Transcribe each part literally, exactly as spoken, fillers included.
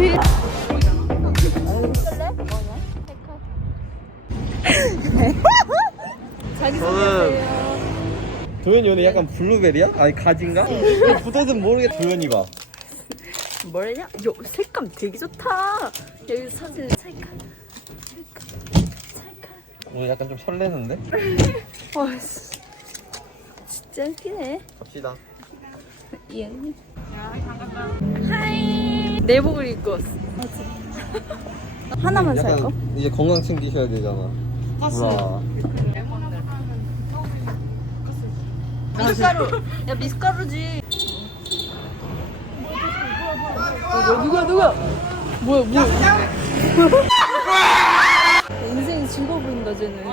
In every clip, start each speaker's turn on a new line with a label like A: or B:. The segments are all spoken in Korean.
A: 저는 도현이 오늘 약간 블루베리야? 아니 가지인가? 붙어든 모르겠. 도현이 봐.
B: 뭐래냐? 야, 색감 되게 좋다. 여기 사진 찰칵.
A: 오늘 약간 좀 설레는데?
B: 와, 씨. 진짜 웃기네.
A: 갑시다.
B: 이 언니. 하이. 내복을 입고 왔어. 하나만 살 거?
A: 이제 건강 챙기셔야 되잖아. 우와.
B: 미숫가루. 야, 미숫가루지. 어, 누가 누가? 뭐야 뭐야? 인생이 즐거워 보인다 쟤는.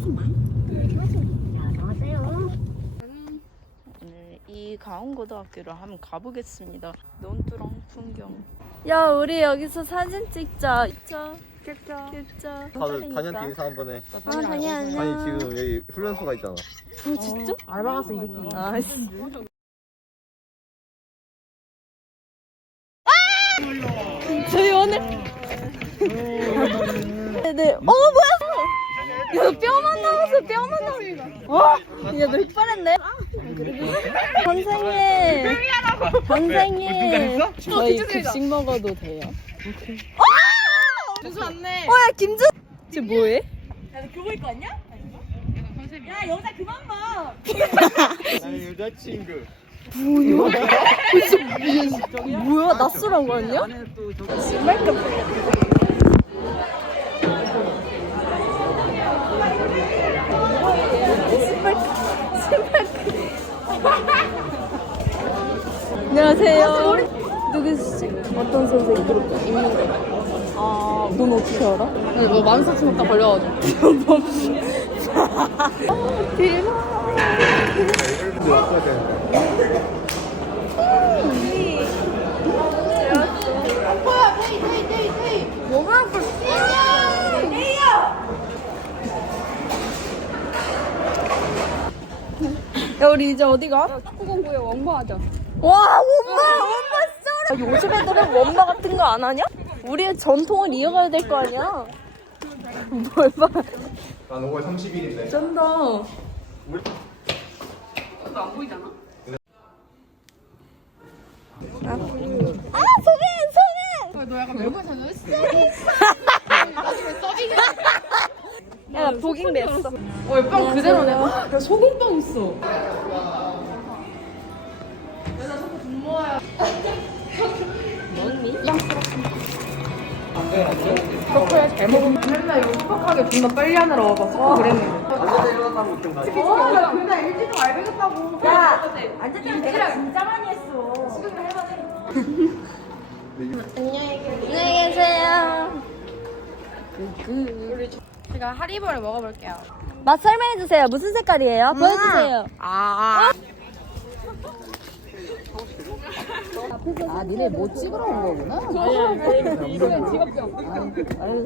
B: 오늘 이 가온고등학교를 한번 가보겠습니다. 논두렁 풍경. 야 우리 여기서 사진 찍자. 찍자. 캡자. 캡자.
A: 다들 단연 인사 한 번에.
B: 아 다니 안녕.
A: 아니 지금 여기 훈련소가 있잖아.
B: 어 진짜?
C: 알바 갔어 이 새끼.
B: 아 씨. 저희 오늘 네네. 어머 뭐야? 야, 너 뼈만 나왔어. 뼈만 나왔어. 와, 야, 너 휘발했네. 선생님. 선생님. 저희 급식 먹어도 돼요?
C: 준수 왔네.
B: 어, 야, 김준. 쟤 뭐해?
C: 야, 너 교복 입고 왔냐? 야, 여자 그만 봐.
A: 아니 여자친구.
B: 뭐야? 뭐야? 낯설한 거 아니야? 신발값. 신발, 신발. 안녕하세요. 누구시지? 어떤 선생님? 있는 거. 아, 넌 어떻게 알아?
C: 너 맘스터치 먹다 걸려가지고.
B: 대박.
A: 이걸 왔어야 되는데.
B: 뭐가 아플 야 우리 이제 어디 가?
C: 축구공부에 원고하자.
B: 와 원마 원마 쏘라. 요즘 애들은 원마 같은 거 안 하냐? 우리의 전통을 이어가야 될 거 아니야? 뭘 봐?
A: 난 오월 삼십일인데.
B: 쩐다.
C: 그거 안 보이잖아?
B: 아 소빈 소빈.
C: 너 약간 외국인 사는 서빙이.
B: 야 보깅 냈어.
C: 어, 얘 빵 그대로네. 야, 소금빵 있어.
B: 먹니?
C: 덕후야 잘 먹으면 맨날 이거 소박하게 존나 빨리 하느라 와봐. 소박 그랬는데.
A: 앉아서 일어났다고 기억나지?
C: 어, 나 근데 일지도 알겠다고.
B: 야 앉았더니 내가 진짜 많이 했어.
C: 지금 해봐네.
B: 안녕히 계세요. 그,
C: 제가 하리보를 먹어볼게요.
B: 맛 설명해 주세요. 무슨 색깔이에요? 보여주세요.
C: 아. 아, 니네 뭐 찍으러 온 거구나? 이거는 직업병.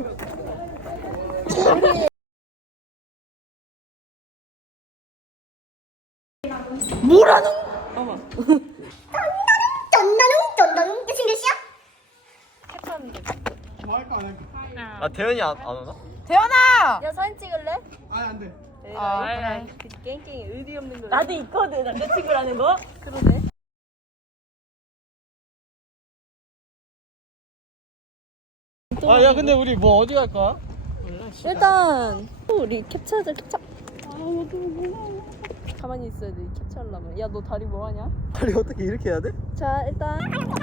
B: 뭐라는?
D: 쫀다농 쫀다농 뜻인 글씨야?
A: 아 대현이 안, 안 오나?
C: 태연아!
B: 야 사진 찍을래?
A: 아니 안 돼.
C: 아, 그래.
B: 깽깽이 의리 없는 거. 나도 있거든 남자친구라는 거. 그러네.
A: 아 야 근데 우리 뭐 어디 갈까?
B: 일단 우리 캡처하자 캡처. 가만히 있어야 돼 캡처하려면. 야 너 다리 뭐 하냐?
A: 다리 어떻게 이렇게 해야 돼?
B: 자 일단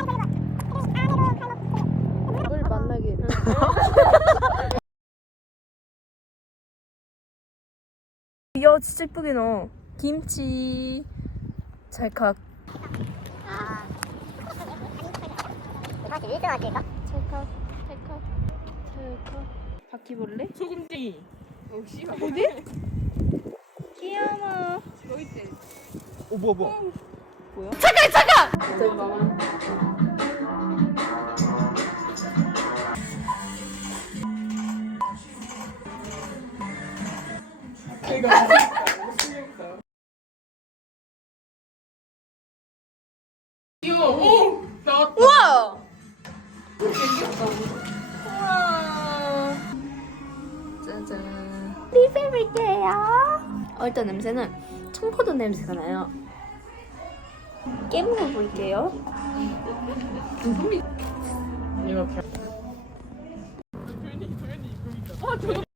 B: 물 만나게. 야 진짜 이쁘게 넣어. 김치 찰칵.
D: 다시 일 등 할까?
B: 찰칵 찰칵 찰칵. 바퀴 볼래?
C: 소금쟁이. 역시.
B: 어디? 귀여워.
C: 여기 있지.
A: 어 뭐야 뭐야?
B: 뭐야?
C: 잠깐, 잠깐! 이거, 오! 나왔다.
B: 우와! 우와. 짜잔. 리필볼게요. 어, 일단 냄새는 청포도 냄새가 나요. 깨물어 볼게요.
C: 이거